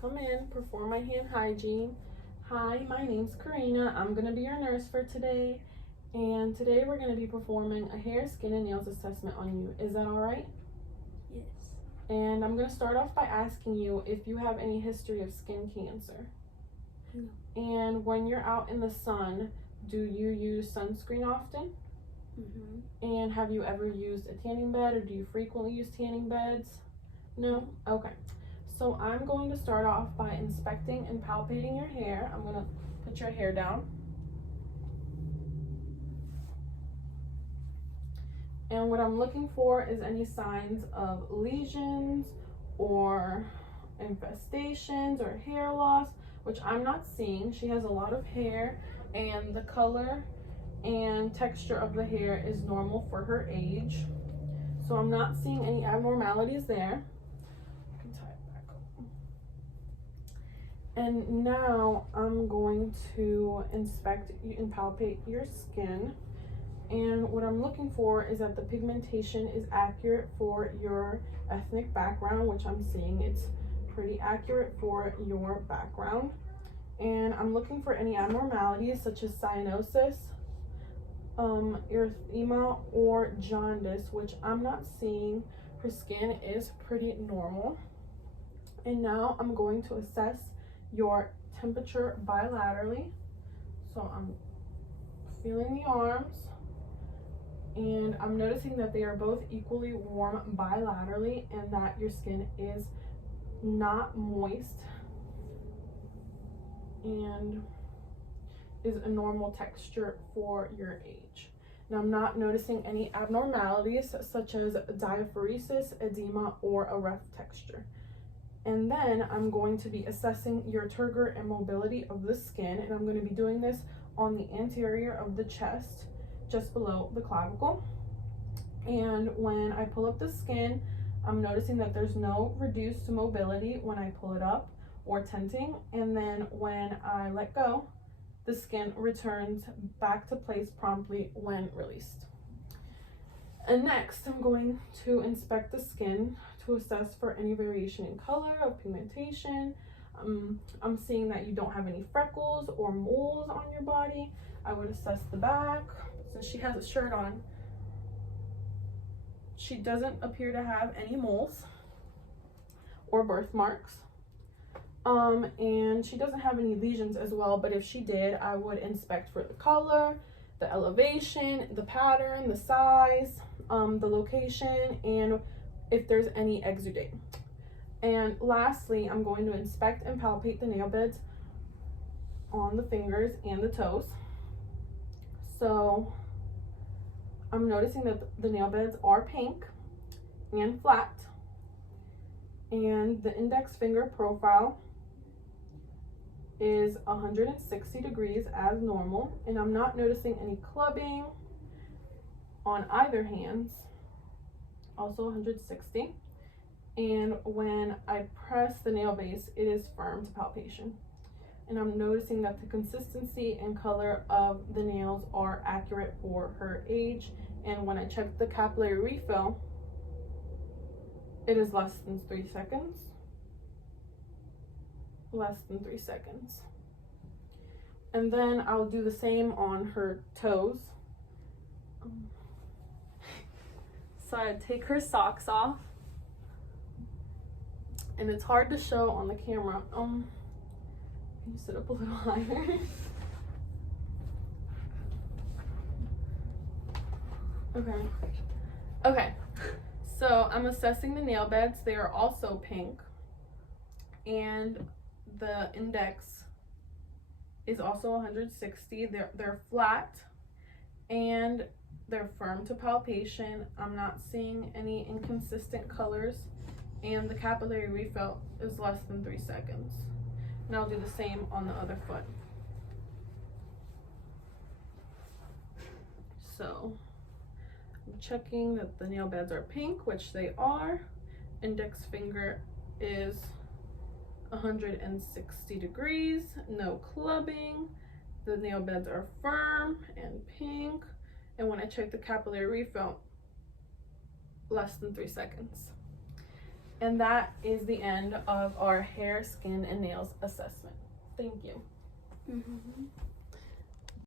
come in, perform my hand hygiene. Hi, my name's Karina. I'm gonna be your nurse for today. And today we're gonna be performing a hair, skin, and nails assessment on you. Is that all right? Yes. And I'm gonna start off by asking you if you have any history of skin cancer. No. And when you're out in the sun, do you use sunscreen often? And have you ever used a tanning bed, or do you frequently use tanning beds? No? Okay. So I'm going to start off by inspecting and palpating your hair. I'm gonna put your hair down. And what I'm looking for is any signs of lesions or infestations or hair loss, which I'm not seeing. She has a lot of hair, and the color and texture of the hair is normal for her age. So I'm not seeing any abnormalities there. I can tie it back up. And now I'm going to inspect and palpate your skin. And what I'm looking for is that the pigmentation is accurate for your ethnic background, which I'm seeing it's pretty accurate for your background. And I'm looking for any abnormalities such as cyanosis, erythema, or jaundice, which I'm not seeing. Her skin is pretty normal. And now I'm going to assess your temperature bilaterally. So I'm feeling the arms, and I'm noticing that they are both equally warm bilaterally, and that your skin is not moist and is a normal texture for your age. Now I'm not noticing any abnormalities such as diaphoresis, edema, or a rough texture. And then I'm going to be assessing your turgor and mobility of the skin, and I'm going to be doing this on the anterior of the chest, just below the clavicle. And when I pull up the skin, I'm noticing that there's no reduced mobility when I pull it up or tenting, and then when I let go, the skin returns back to place promptly when released. And next, I'm going to inspect the skin to assess for any variation in color or pigmentation. I'm seeing that you don't have any freckles or moles on your body. I would assess the back. Since she has a shirt on, she doesn't appear to have any moles or birthmarks. And she doesn't have any lesions as well, but if she did, I would inspect for the color, the elevation, the pattern, the size, the location, and if there's any exudate. And lastly, I'm going to inspect and palpate the nail beds on the fingers and the toes. So I'm noticing that the nail beds are pink and flat, and the index finger profile is 160 degrees as normal, and I'm not noticing any clubbing on either hands, also 160. And when I press the nail base, it is firm to palpation. And I'm noticing that the consistency and color of the nails are accurate for her age. And when I check the capillary refill, it is less than 3 seconds. Less than 3 seconds. And then I'll do the same on her toes. So I take her socks off, and it's hard to show on the camera. Can you sit up a little higher? Okay, so I'm assessing the nail beds. They are also pink, and the index is also 160. They're flat, and they're firm to palpation. I'm not seeing any inconsistent colors, and the capillary refill is less than 3 seconds. And I'll do the same on the other foot. So I'm checking that the nail beds are pink, which they are. Index finger is 160 degrees, no clubbing. The nail beds are firm and pink. And when I check the capillary refill, less than 3 seconds. And that is the end of our hair, skin, and nails assessment. Thank you. Mm-hmm.